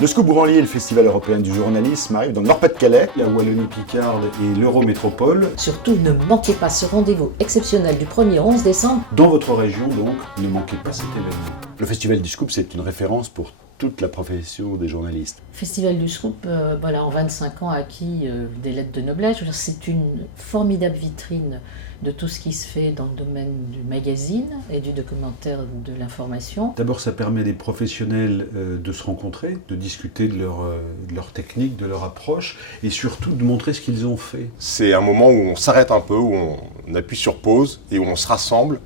Le Scoop Branly, le Festival européen du journalisme, arrive dans le Nord-Pas-de-Calais, la Wallonie-Picarde et l'Eurométropole. Surtout, ne manquez pas ce rendez-vous exceptionnel du 1er au 11 décembre. Dans votre région, donc, ne manquez pas cet événement. Le Festival du Scoop, c'est une référence pour toute la profession des journalistes. Festival du Scoop, en 25 ans, a acquis des lettres de noblesse. Je veux dire, c'est une formidable vitrine de tout ce qui se fait dans le domaine du magazine et du documentaire de l'information. D'abord, ça permet des professionnels de se rencontrer, de discuter de leur technique, de leur approche, et surtout de montrer ce qu'ils ont fait. C'est un moment où on s'arrête un peu, où on appuie sur pause et où on se rassemble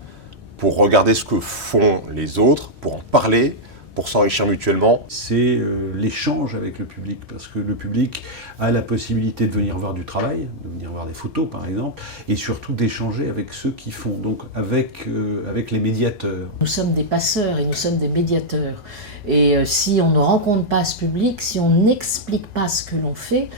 pour regarder ce que font les autres, pour en parler, pour s'enrichir mutuellement. C'est l'échange avec le public, parce que le public a la possibilité de venir voir du travail, de venir voir des photos par exemple, et surtout d'échanger avec ceux qui font, donc avec les médiateurs. Nous sommes des passeurs et nous sommes des médiateurs. Et si on ne rencontre pas ce public, si on n'explique pas ce que l'on fait,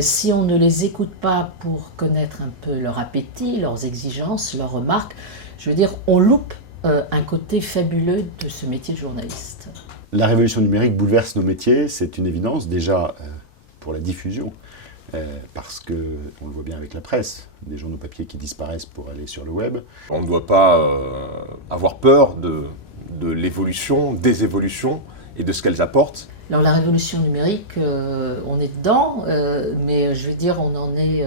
si on ne les écoute pas pour connaître un peu leur appétit, leurs exigences, leurs remarques, je veux dire, on loupe un côté fabuleux de ce métier de journaliste. La révolution numérique bouleverse nos métiers, c'est une évidence, déjà pour la diffusion, parce qu'on le voit bien avec la presse, des journaux papier qui disparaissent pour aller sur le web. On ne doit pas avoir peur de l'évolution, des évolutions et de ce qu'elles apportent. Alors la révolution numérique, on est dedans, mais je veux dire, on en est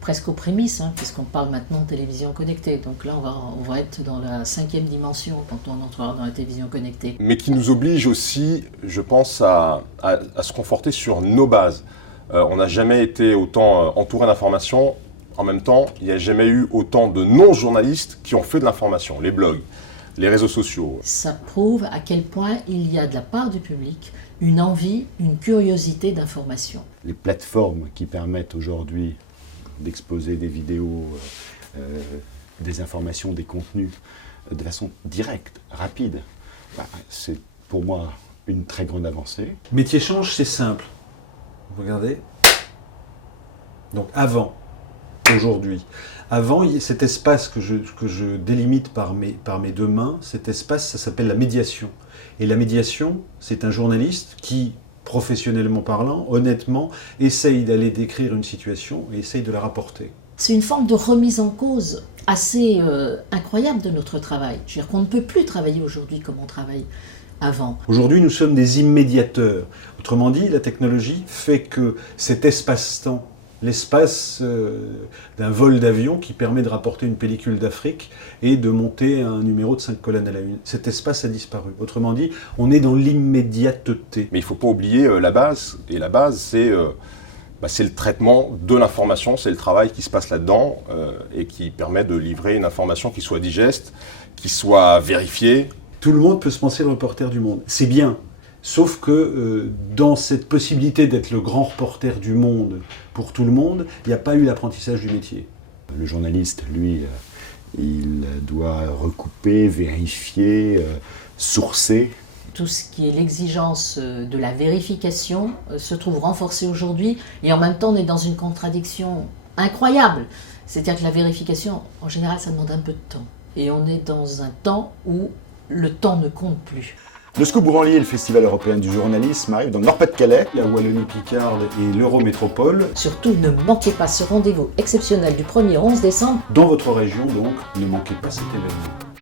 presque aux prémices, puisqu'on parle maintenant de télévision connectée. Donc là, on va être dans la 5e dimension quand on entrera dans la télévision connectée. Mais qui nous oblige aussi, je pense, à se conforter sur nos bases. On n'a jamais été autant entouré d'informations. En même temps, il n'y a jamais eu autant de non-journalistes qui ont fait de l'information, les blogs, les réseaux sociaux. Ça prouve à quel point il y a de la part du public une envie, une curiosité d'information. Les plateformes qui permettent aujourd'hui d'exposer des vidéos, des informations, des contenus de façon directe, rapide, c'est pour moi une très grande avancée. Métier change, c'est simple. Regardez. Donc avant, aujourd'hui. Avant, cet espace que je délimite par mes deux mains, cet espace, ça s'appelle la médiation. Et la médiation, c'est un journaliste qui, professionnellement parlant, honnêtement, essaye d'aller décrire une situation et essaye de la rapporter. C'est une forme de remise en cause assez incroyable de notre travail. Je veux dire qu'on ne peut plus travailler aujourd'hui comme on travaille avant. Aujourd'hui, nous sommes des immédiateurs. Autrement dit, la technologie fait que cet espace-temps, l'espace d'un vol d'avion qui permet de rapporter une pellicule d'Afrique et de monter un numéro de 5 colonnes à la une. Cet espace a disparu. Autrement dit, on est dans l'immédiateté. Mais il ne faut pas oublier la base. Et la base, c'est le traitement de l'information, c'est le travail qui se passe là-dedans et qui permet de livrer une information qui soit digeste, qui soit vérifiée. Tout le monde peut se penser le reporter du monde. C'est bien. Sauf que dans cette possibilité d'être le grand reporter du monde pour tout le monde, il n'y a pas eu l'apprentissage du métier. Le journaliste, lui, il doit recouper, vérifier, sourcer. Tout ce qui est l'exigence de la vérification se trouve renforcée aujourd'hui et en même temps on est dans une contradiction incroyable. C'est-à-dire que la vérification, en général, ça demande un peu de temps. Et on est dans un temps où le temps ne compte plus. Le Scoop Branly, le Festival européen du journalisme, arrive dans le Nord-Pas-de-Calais, la Wallonie-Picarde et l'Eurométropole. Surtout, ne manquez pas ce rendez-vous exceptionnel du 1er au 11 décembre. Dans votre région, donc, ne manquez pas cet événement.